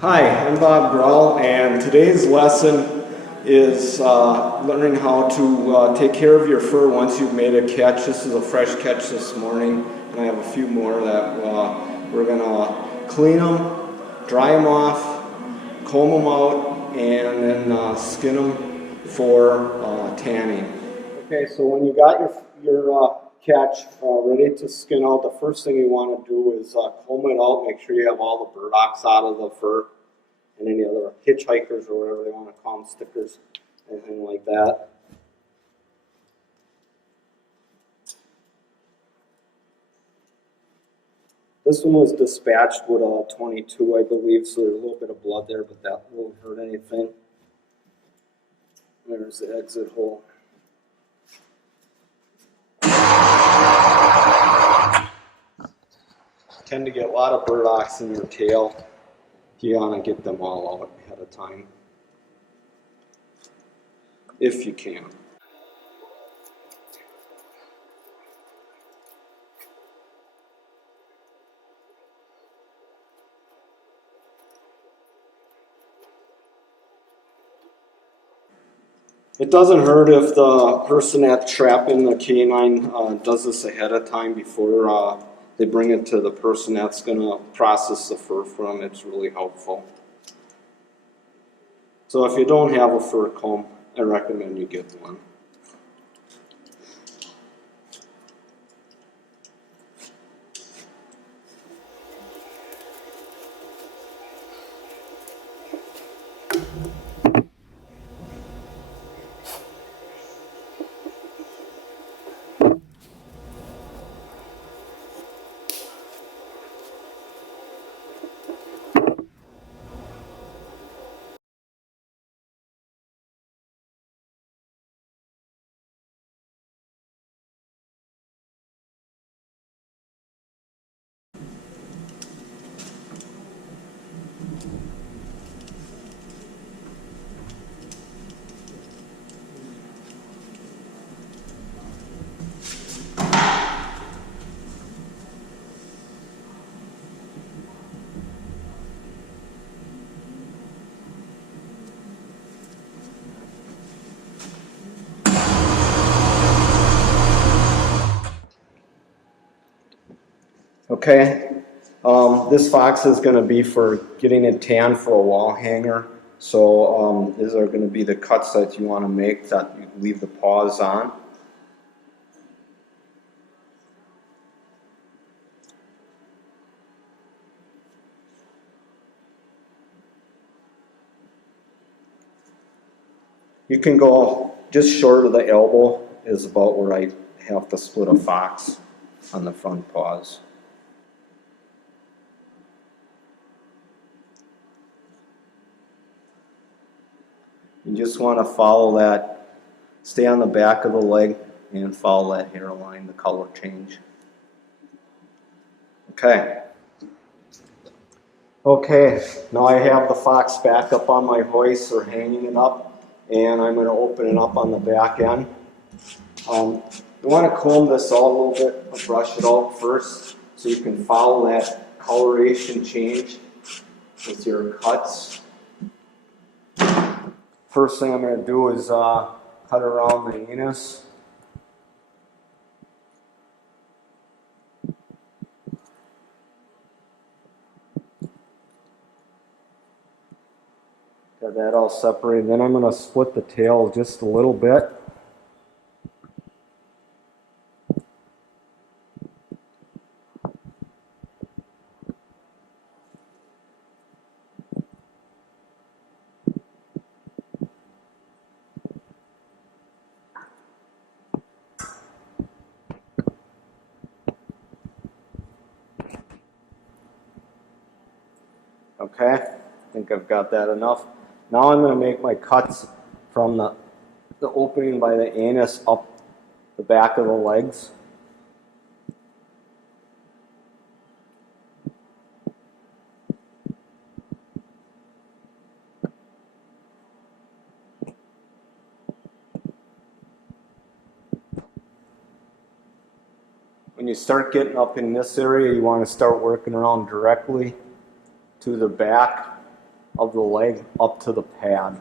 Hi, I'm Bob Grell, and today's lesson is learning how to take care of your fur once you've made a catch. This is a fresh catch this morning, and I have a few more that we're going to clean them, dry them off, comb them out, and then skin them for tanning. Okay, so when you got your catch ready to skin out, the first thing you want to do is comb it out. Make sure you have all the burdocks out of the fur and any other hitchhikers or whatever they want to call them, stickers, anything like that. This one was dispatched with a 22, I believe, so there's a little bit of blood there, but that won't hurt anything. There's the exit hole. Tend to get a lot of burdocks in your tail. You want to get them all out ahead of time, if you can. It doesn't hurt if the person that's trapping the canine does this ahead of time before they bring it to the person that's going to process the fur for them. It's really helpful. So if you don't have a fur comb, I recommend you get one. Okay, this fox is going to be for getting it tan for a wall hanger. So these are going to be the cuts that you want to make that you leave the paws on. You can go just short of the elbow is about where I have to split a fox on the front paws. You just want to follow that, stay on the back of the leg and follow that hairline, the color change. Okay. Okay, now I have the fox back up on my hoist or hanging it up, and I'm going to open it up on the back end. You want to comb this out a little bit, brush it out first so you can follow that coloration change with your cuts. First thing I'm going to do is cut around the anus. Got that all separated. Then I'm going to split the tail just a little bit. Okay, I think I've got that enough. Now I'm going to make my cuts from the opening by the anus up the back of the legs. When you start getting up in this area, you want to start working around directly to the back of the leg up to the pad.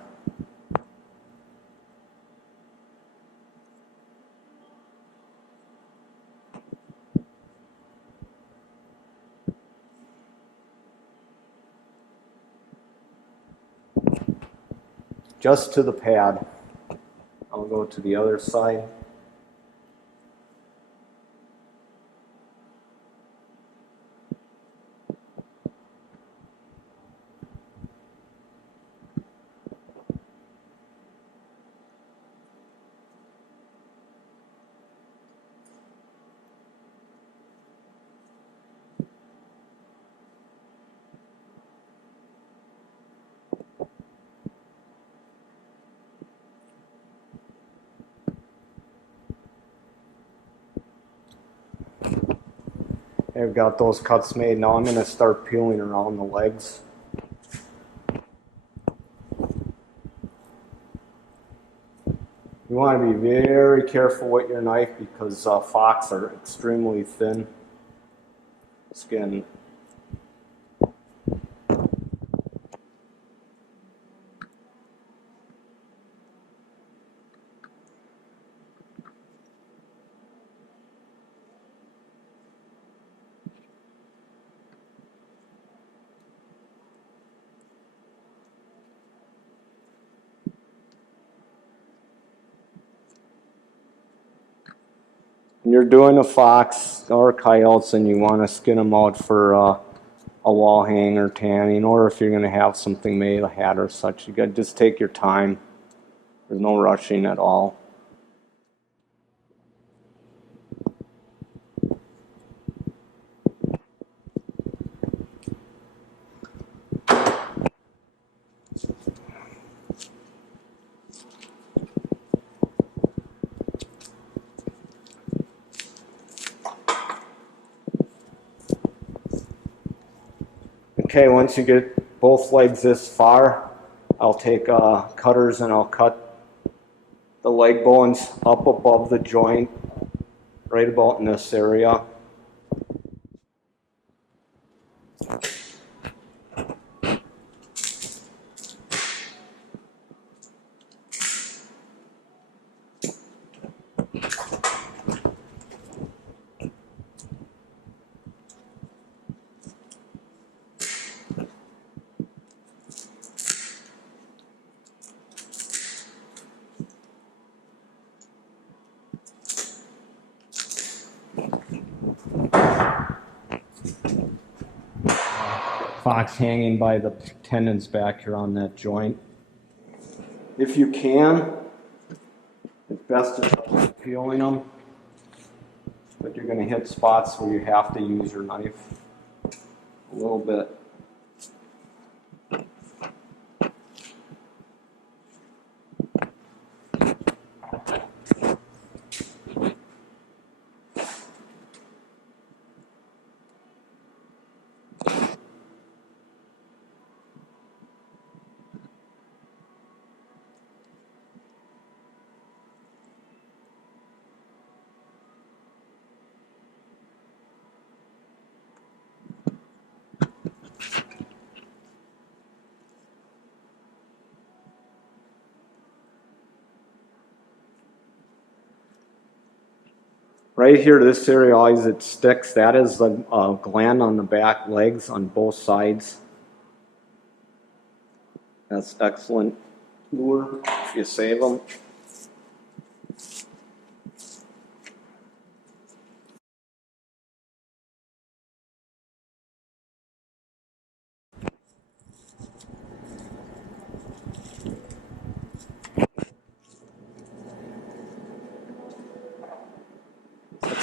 Just to the pad. I'll go to the other side. I've got those cuts made. Now I'm going to start peeling around the legs. You want to be very careful with your knife because fox are extremely thin skin. When you're doing a fox or coyotes and you want to skin them out for a wall hang or tanning, or if you're going to have something made, a hat or such, you got to just take your time. There's no rushing at all. Okay, once you get both legs this far, I'll take cutters and I'll cut the leg bones up above the joint, right about in this area. Fox hanging by the tendons back here on that joint. If you can, it's best to start peeling them, but you're going to hit spots where you have to use your knife a little bit. Right here, this area always it sticks. That is the gland on the back legs on both sides. That's excellent lure if you save them.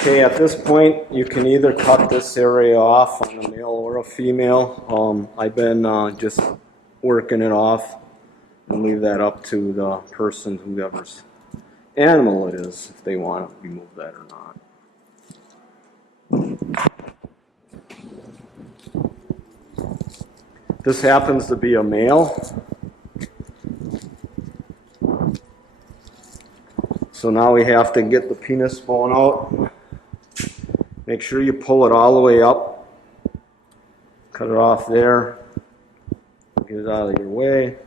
Okay, at this point, you can either cut this area off on a male or a female. I've been just working it off and leave that up to the person, whoever's animal it is, if they want to remove that or not. This happens to be a male. So now we have to get the penis bone out. Make sure you pull it all the way up. Cut it off there. Get Get it out of your way.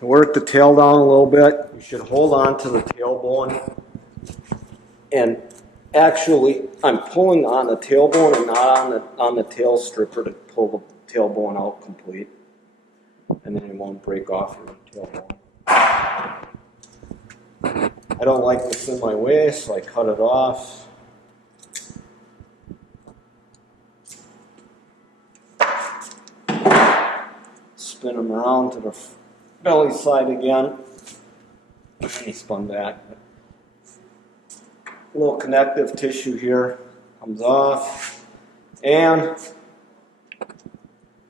Work the tail down a little bit. You should hold on to the tailbone. And actually, I'm pulling on the tailbone and not on the tail stripper to pull the tailbone out complete. And then it won't break off your tailbone. I don't like this in my way, so I cut it off. Spin them around to the belly side again. And he spun back. A little connective tissue here comes off. And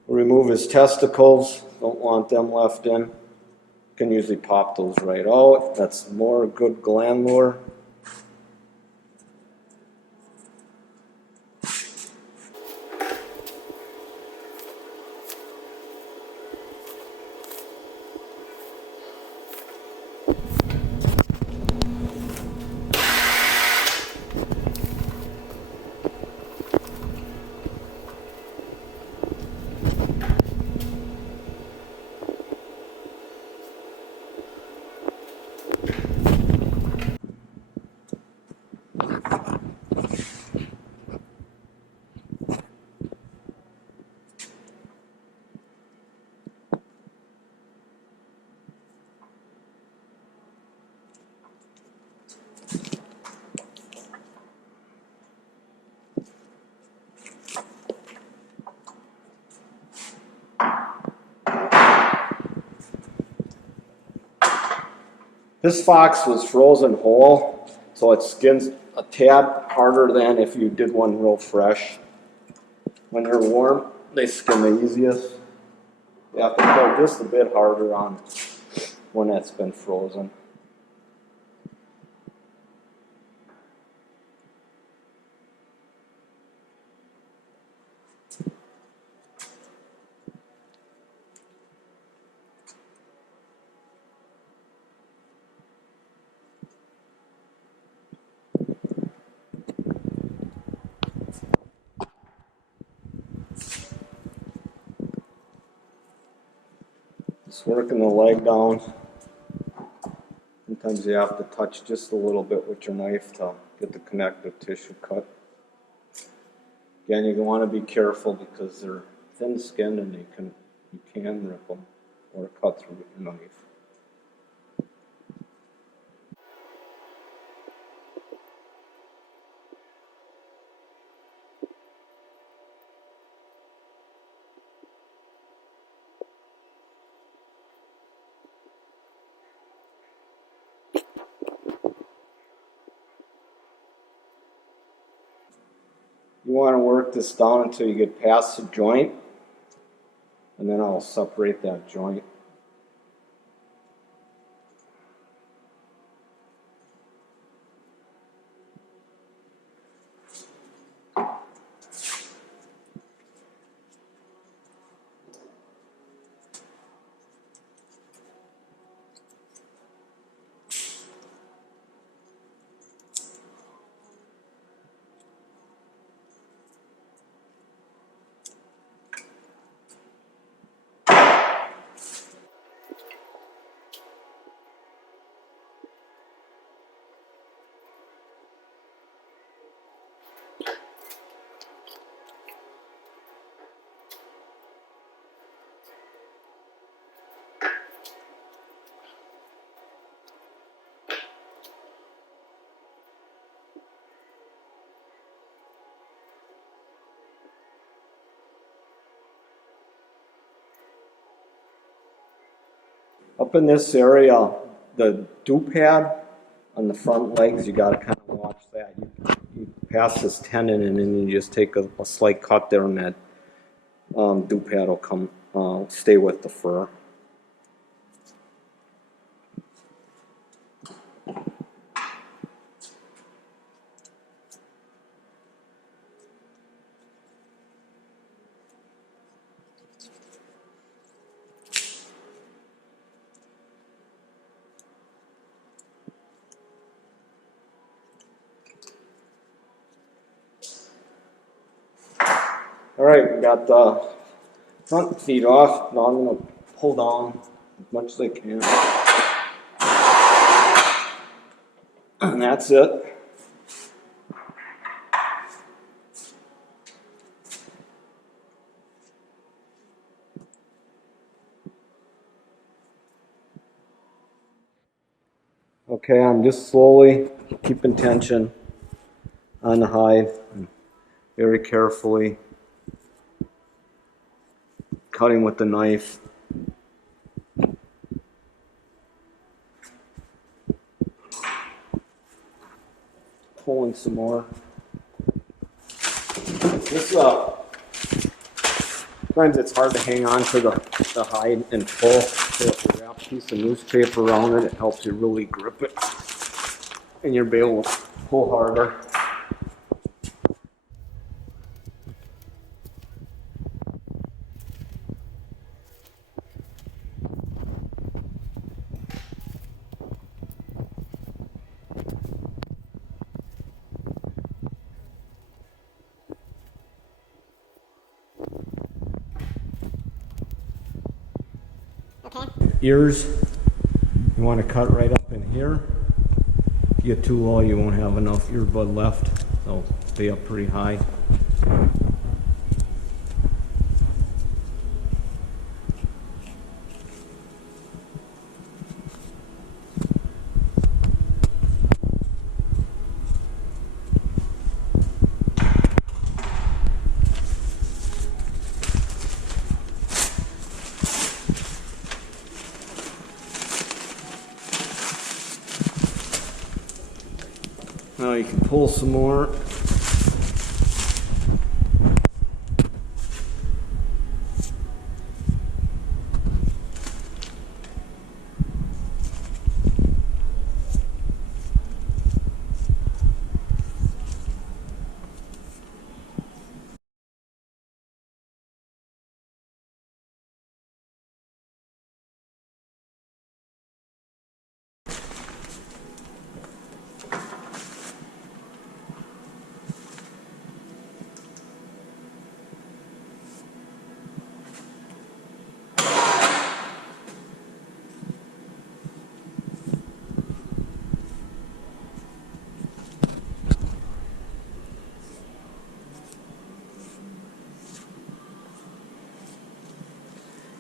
remove his testicles. Don't want them left in. You can usually pop those right out. That's more good gland lure. This fox was frozen whole, so it skins a tad harder than if you did one real fresh. When they're warm, they skin the easiest. You have to pull just a bit harder on when it's been frozen. Just working the leg down. Sometimes you have to touch just a little bit with your knife to get the connective tissue cut. Again, you want to be careful because they're thin-skinned and you can rip them or cut through your knife. You want to work this down until you get past the joint, and then I'll separate that joint. Up in this area, the dew pad on the front legs, you got to kind of watch that. You pass this tendon and then you just take a slight cut there and that dew pad will come stay with the fur. All right, we got the front feet off. Now I'm going to pull down as much as I can. And that's it. Okay, I'm just slowly keeping tension on the hide. Very carefully cutting with the knife. Pulling some more. This sometimes it's hard to hang on to the hide and pull. So if you wrap a piece of newspaper around it, it helps you really grip it, and you'll be able to pull harder. Ears, you want to cut right up in here. If you get too low, you won't have enough earbud left. They'll stay up pretty high. Now you can pull some more.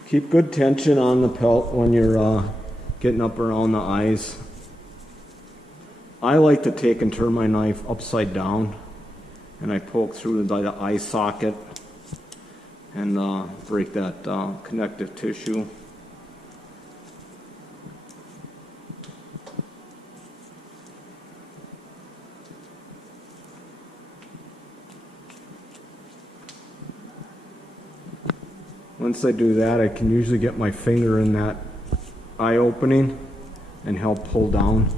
Keep good tension on the pelt when you're getting up around the eyes. I like to take and turn my knife upside down, and I poke through the eye socket and break that connective tissue. Once I do that, I can usually get my finger in that eye opening and help pull down,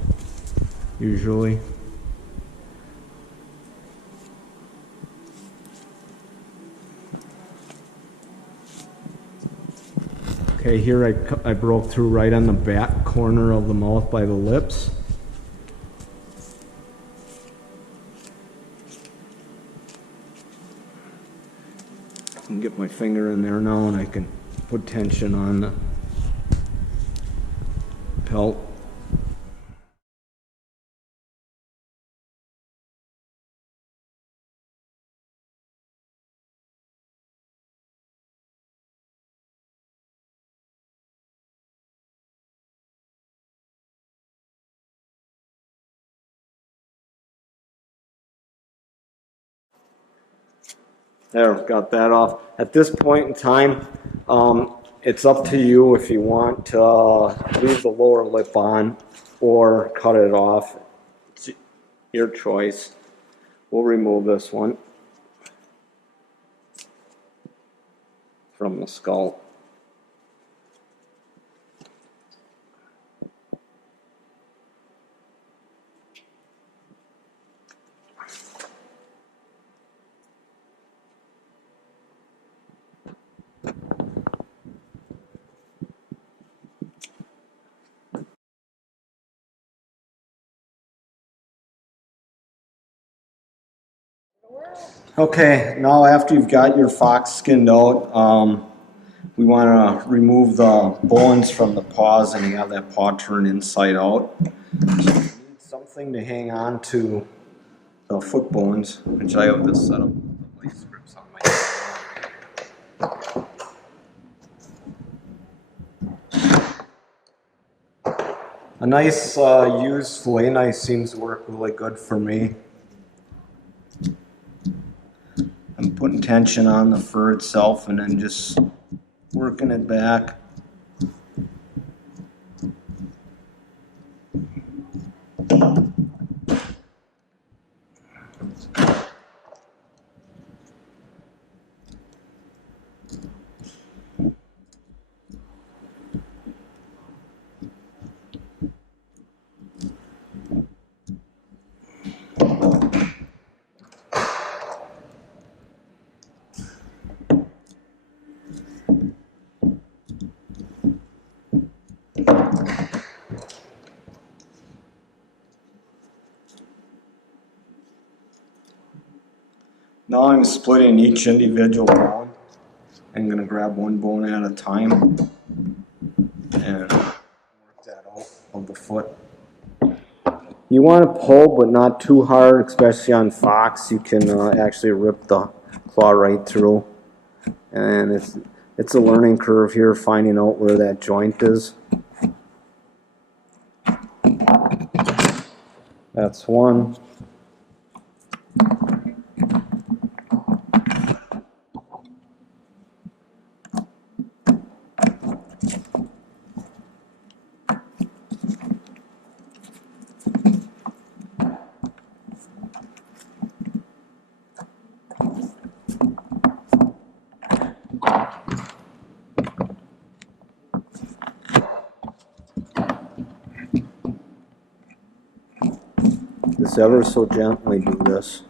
usually. Okay, here I broke through right on the back corner of the mouth by the lips. I can get my finger in there now and I can put tension on the pelt. There, got that off. At this point in time, it's up to you if you want to leave the lower lip on or cut it off. It's your choice. We'll remove this one from the skull. Okay, now after you've got your fox skinned out, we want to remove the bones from the paws and you have that paw turned inside out. So you need something to hang on to the foot bones, which I have this set up with vice grips on my. A nice used fillet knife seems to work really good for me. I'm putting tension on the fur itself and then just working it back. Now I'm splitting each individual bone. I'm going to grab one bone at a time and work that out of the foot. You want to pull, but not too hard, especially on fox. You can actually rip the claw right through. And it's a learning curve here, finding out where that joint is. That's one. Just ever so gently do this.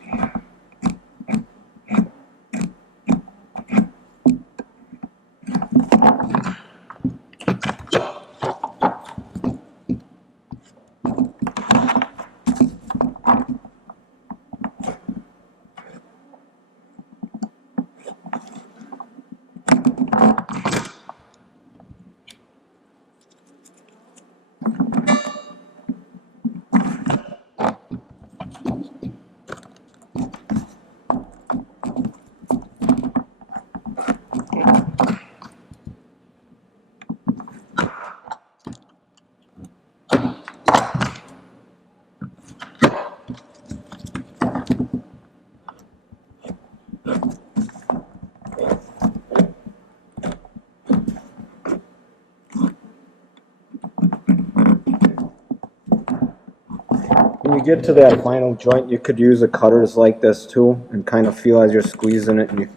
When you get to that final joint, you could use a cutters like this too and kind of feel as you're squeezing it and you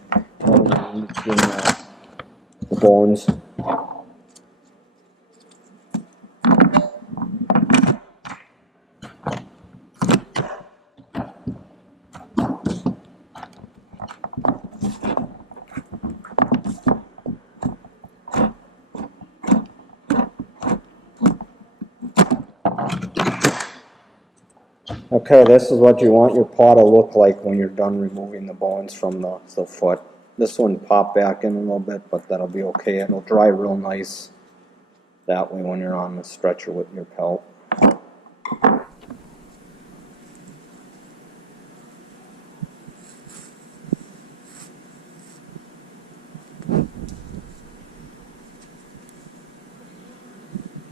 in between the bones. Okay, this is what you want your paw to look like when you're done removing the bones from the foot. This one popped back in a little bit, but that'll be okay. It'll dry real nice that way when you're on the stretcher with your pelt.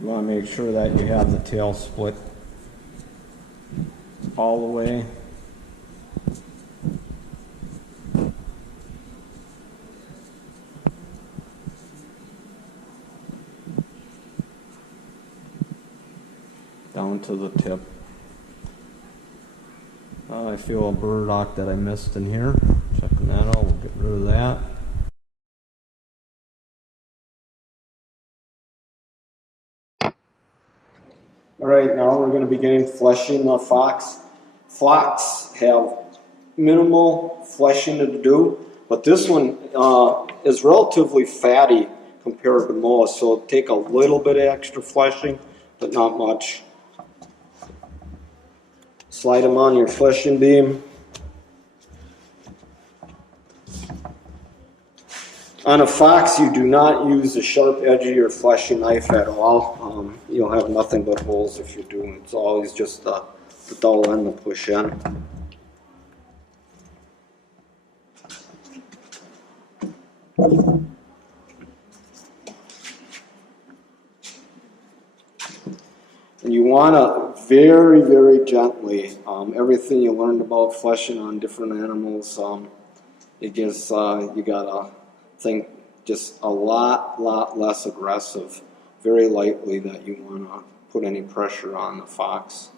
You want to make sure that you have the tail split all the way. into the tip. I feel a burdock that I missed in here. Checking that out, we'll get rid of that. Alright, now we're going to be getting fleshing the fox. Flocks have minimal fleshing to do, but this one is relatively fatty compared to most, so it'll take a little bit of extra fleshing, but not much. Slide them on your fleshing beam. On a fox, you do not use the sharp edge of your fleshing knife at all. You'll have nothing but holes if you do. It's always just the dull end to push in. And you want to very, very gently. Everything you learned about fleshing on different animals, it gives you gotta think just a lot less aggressive. Very lightly that you want to put any pressure on the fox.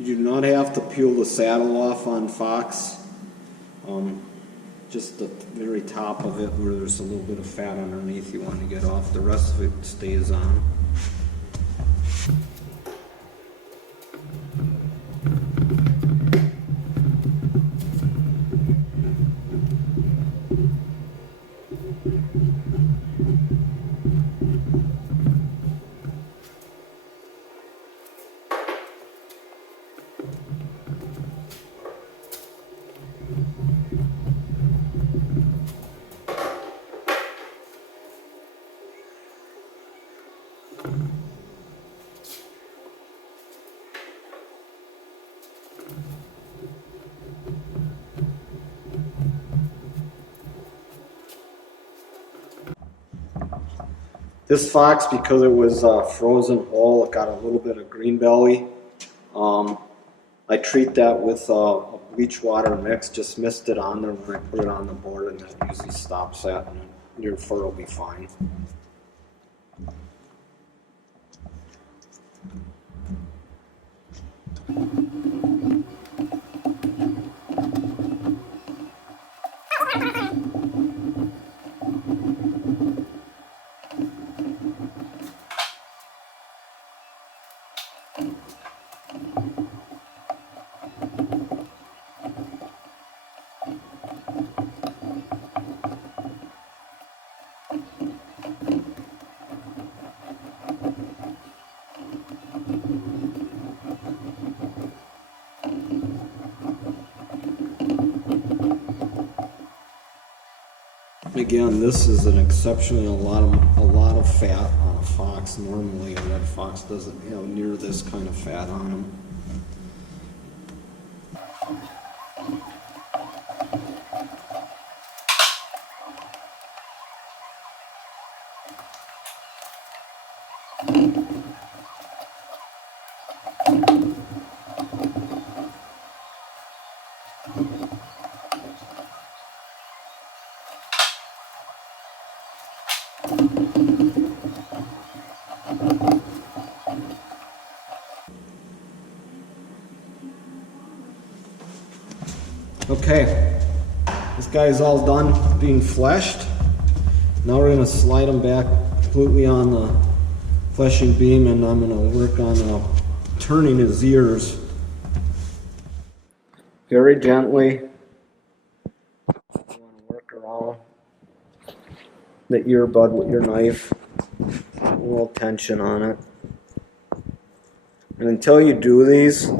You do not have to peel the saddle off on fox. Just the very top of it where there's a little bit of fat underneath you want to get off. The rest of it stays on. This fox, because it was frozen whole, it got a little bit of green belly. I treat that with a bleach water mix, just mist it on there when I put it on the board, and that usually stops that, and your fur will be fine. Again, this is an exceptionally a lot of fat on a fox. Normally, a red fox doesn't have near this kind of fat on him. guy's all done being fleshed. Now we're going to slide him back completely on the fleshing beam, and I'm going to work on turning his ears very gently. You want to work around the earbud with your knife, a little tension on it. And until you do these,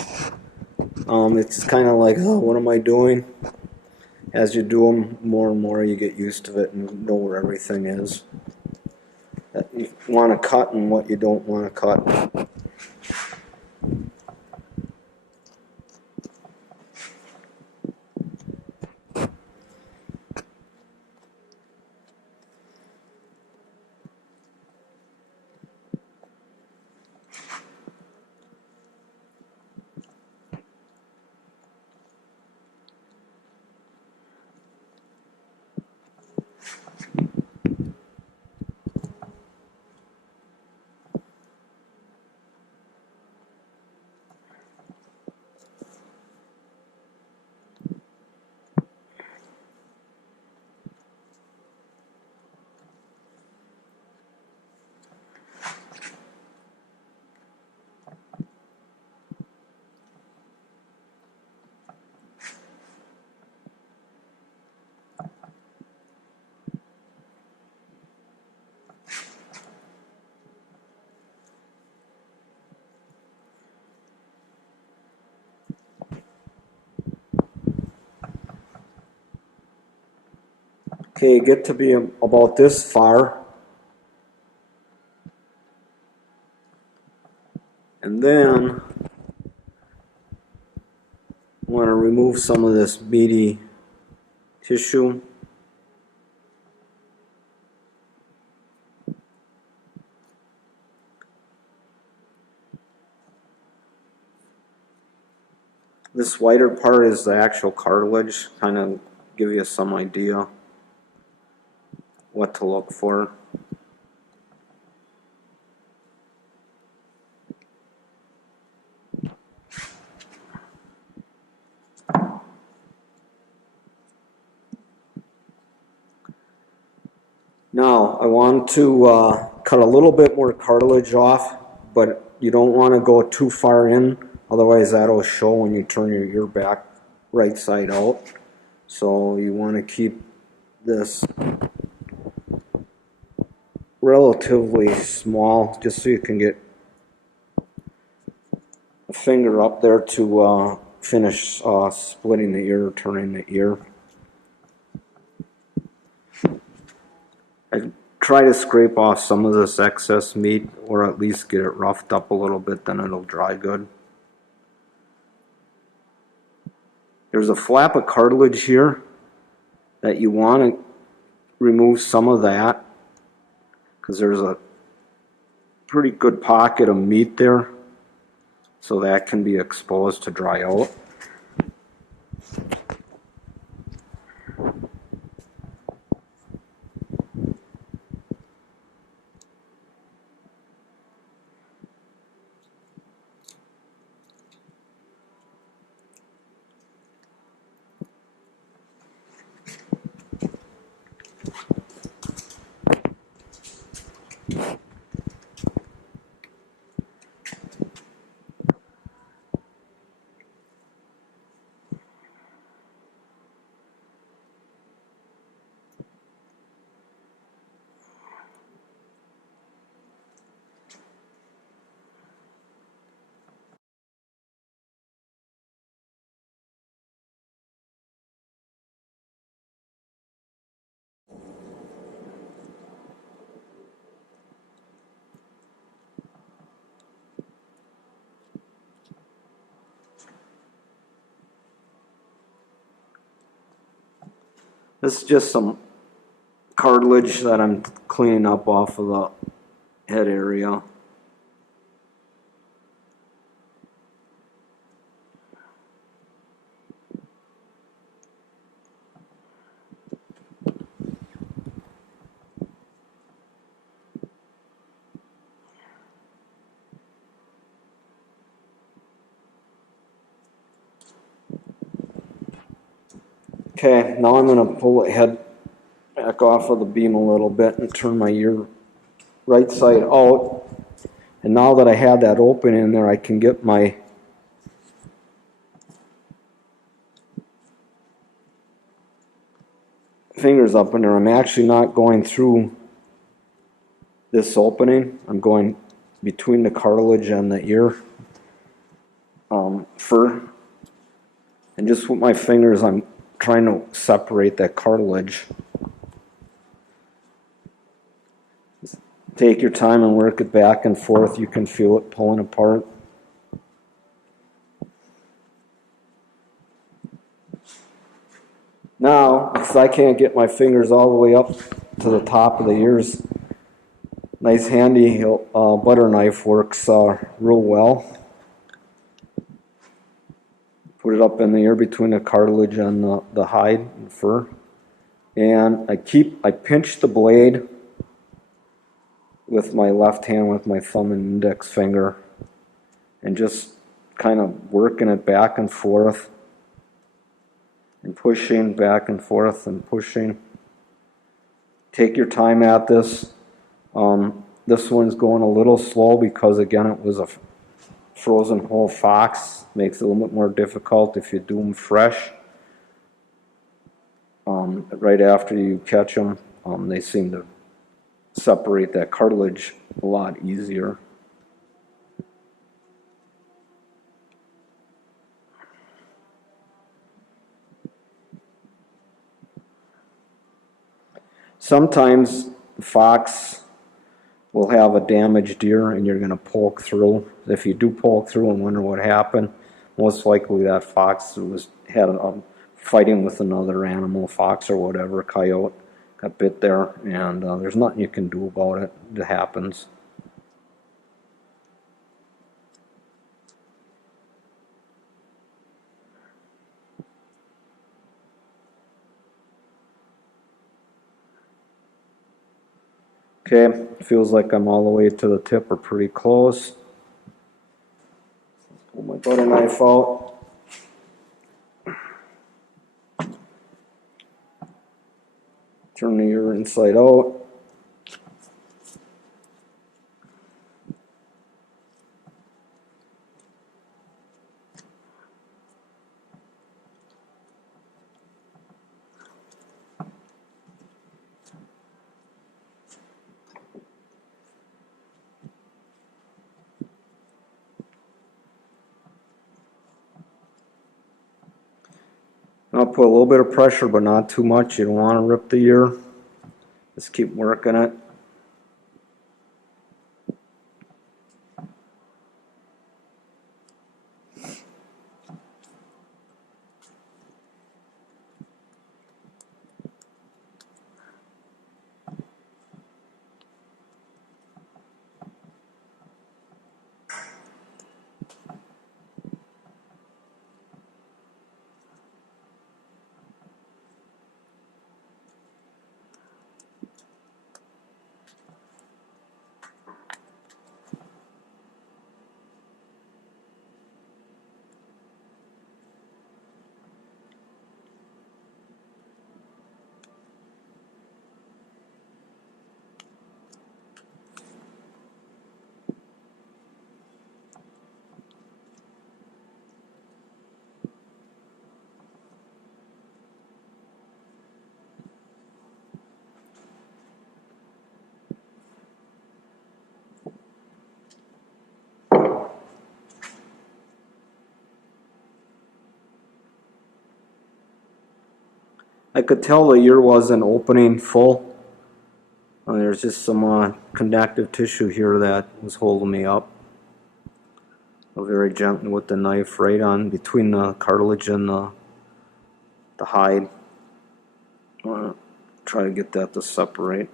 it's kind of like, oh, what am I doing? As you do them more and more, you get used to it and know where everything is. That you want to cut and what you don't want to cut. Okay, get to be about this far. And then I want to remove some of this meaty tissue. This whiter part is the actual cartilage, kind of give you some idea what to look for. Now I want to cut a little bit more cartilage off, but you don't want to go too far in, otherwise that'll show when you turn your ear back right side out. So you want to keep this relatively small, just so you can get a finger up there to finish splitting the ear, turning the ear. I try to scrape off some of this excess meat, or at least get it roughed up a little bit, then it'll dry good. There's a flap of cartilage here that you want to remove some of that, because there's a pretty good pocket of meat there, so that can be exposed to dry out. This is just some cartilage that I'm cleaning up off of the head area. Okay, now I'm going to pull the head back off of the beam a little bit and turn my ear right side out. And now that I have that open in there, I can get my fingers up in there. I'm actually not going through this opening. I'm going between the cartilage and the ear fur. And just with my fingers, I'm trying to separate that cartilage. Take your time and work it back and forth. You can feel it pulling apart. Now, because I can't get my fingers all the way up to the top of the ears, nice handy butter knife works real well. Put it up in the ear between the cartilage and the hide and fur. And I pinch the blade with my left hand with my thumb and index finger and just kind of working it back and forth and pushing back and forth and pushing. Take your time at this. This one's going a little slow because again it was a frozen whole fox. Makes it a little bit more difficult if you do them fresh. Right after you catch them, they seem to separate that cartilage a lot easier. Sometimes the fox will have a damaged ear and you're going to poke through. If you do poke through and wonder what happened, most likely that fox had fighting with another animal, fox or whatever, coyote, got bit there, and there's nothing you can do about it. It happens. Okay, feels like I'm all the way to the tip or pretty close. Pull my butter knife out. Turn the ear inside out. I'll put a little bit of pressure, but not too much. You don't want to rip the ear. Just keep working it. I could tell the ear wasn't opening full. There's just some connective tissue here that was holding me up. Very gently with the knife right on between the cartilage and the hide. I want to try to get that to separate.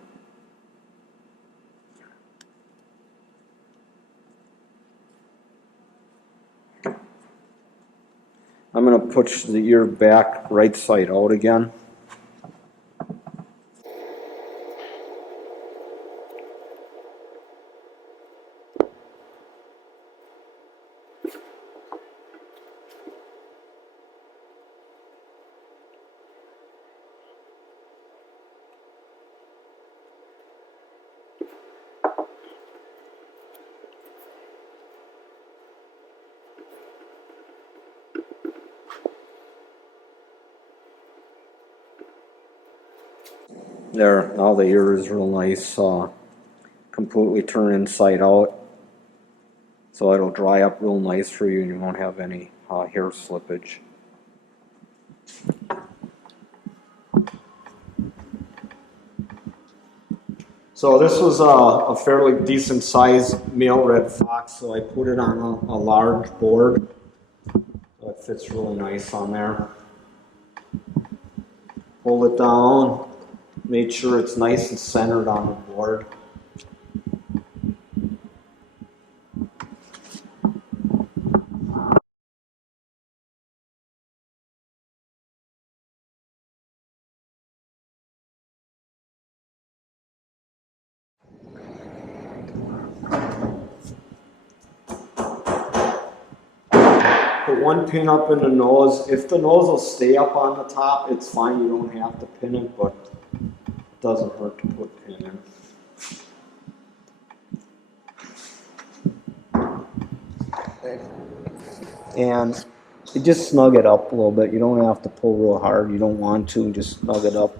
I'm going to push the ear back right side out again. There, now the ear is real nice, completely turn inside out. So it'll dry up real nice for you and you won't have any hair slippage. So this was a fairly decent sized male red fox, so I put it on a large board. So it fits really nice on there. Hold it down, make sure it's nice and centered on the board. Put one pin up in the nose. If the nose will stay up on the top, it's fine. You don't have to pin it, but it doesn't hurt to put pin in. And you just snug it up a little bit. You don't have to pull real hard. You don't want to. Just snug it up.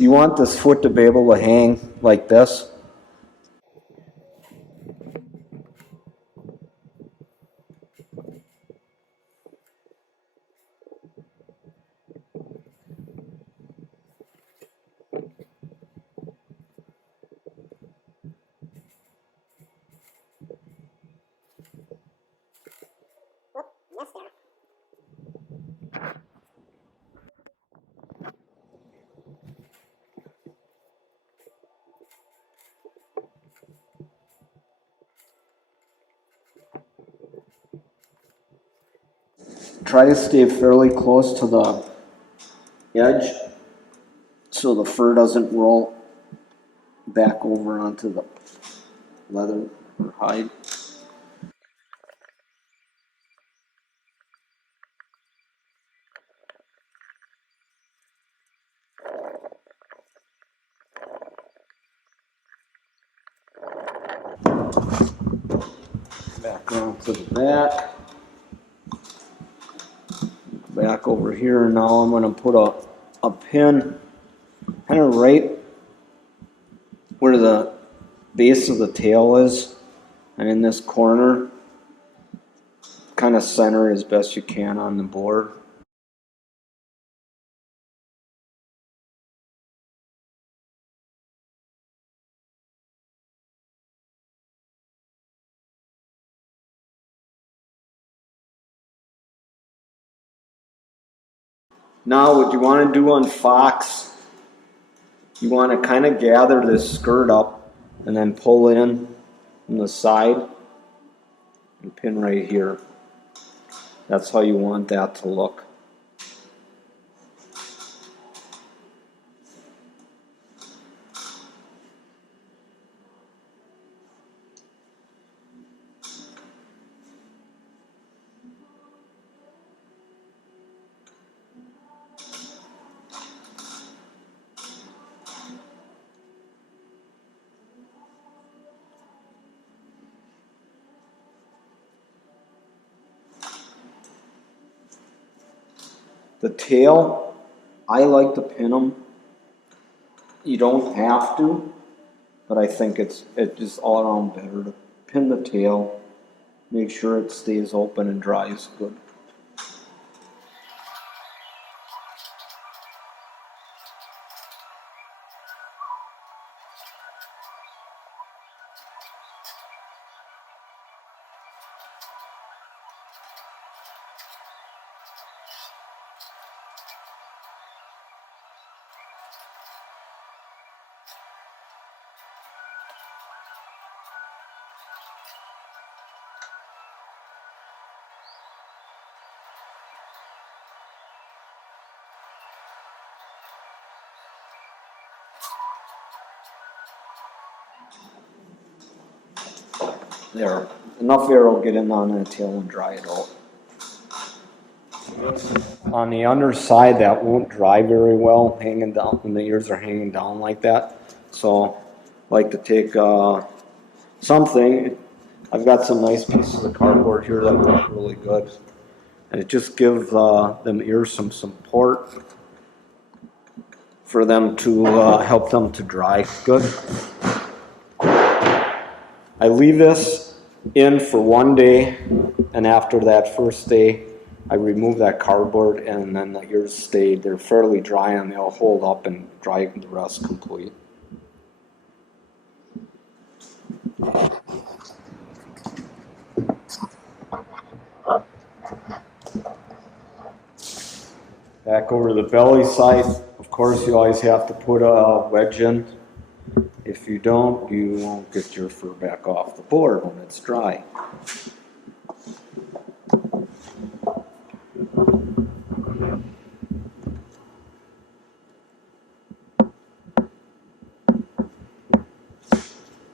You want this foot to be able to hang like this. Try to stay fairly close to the edge so the fur doesn't roll back over onto the leather or hide. Back around to the back. Back over here, and now I'm going to put a pin kind of right where the base of the tail is, and in this corner, kind of center as best you can on the board. Now what you want to do on fox, you want to kind of gather this skirt up and then pull in from the side and pin right here. That's how you want that to look. The tail, I like to pin them. You don't have to, but I think it's just all around better to pin the tail, make sure it stays open and dries good. There, enough air will get in on the tail and dry it out. on the underside that won't dry very well hanging down when the ears are hanging down like that. So I like to take something. I've got some nice pieces of cardboard here that work really good, and it just gives them ears some support for them to help them to dry good. I leave this in for 1 day, and after that first day I remove that cardboard, and then the ears stay, they're fairly dry and they'll hold up and dry the rest complete. Back over to the belly side, of course you always have to put a wedge in. If you don't, you won't get your fur back off the board when it's dry.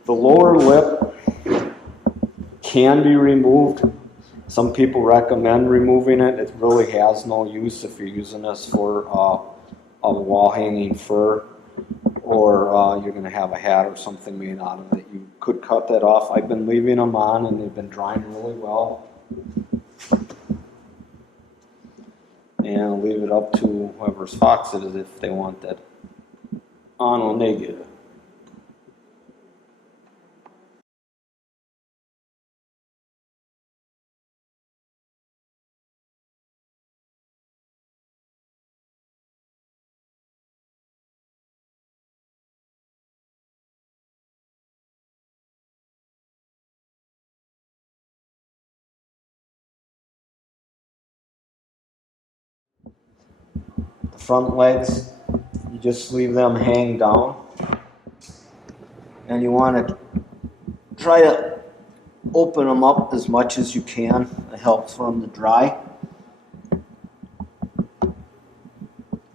The lower lip can be removed. Some people recommend removing it. It really has no use if you're using this for a wall hanging fur, or you're going to have a hat or something made out of it. You could cut that off. I've been leaving them on and they've been drying really well. And I'll leave it up to whoever's fox it is if they want that on when they get it. The front legs, you just leave them hang down, and you want to try to open them up as much as you can. It helps for them to dry.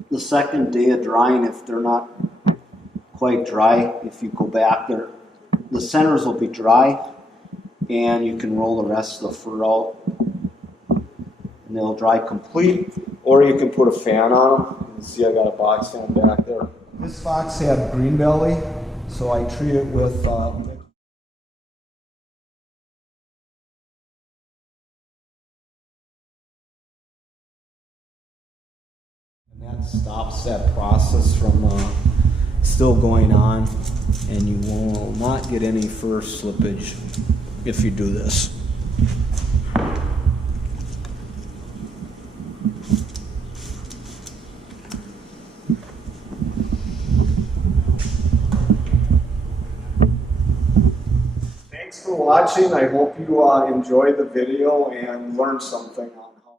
The second day of drying, if they're not quite dry, if you go back there, the centers will be dry, and you can roll the rest of the fur out and they'll dry complete. Or you can put a fan on them. You can see I got a box fan back there. This fox had green belly, so I treat it with and that stops that process from still going on, and you will not get any fur slippage if you do this. Thanks for watching. I hope you enjoyed the video and learned something.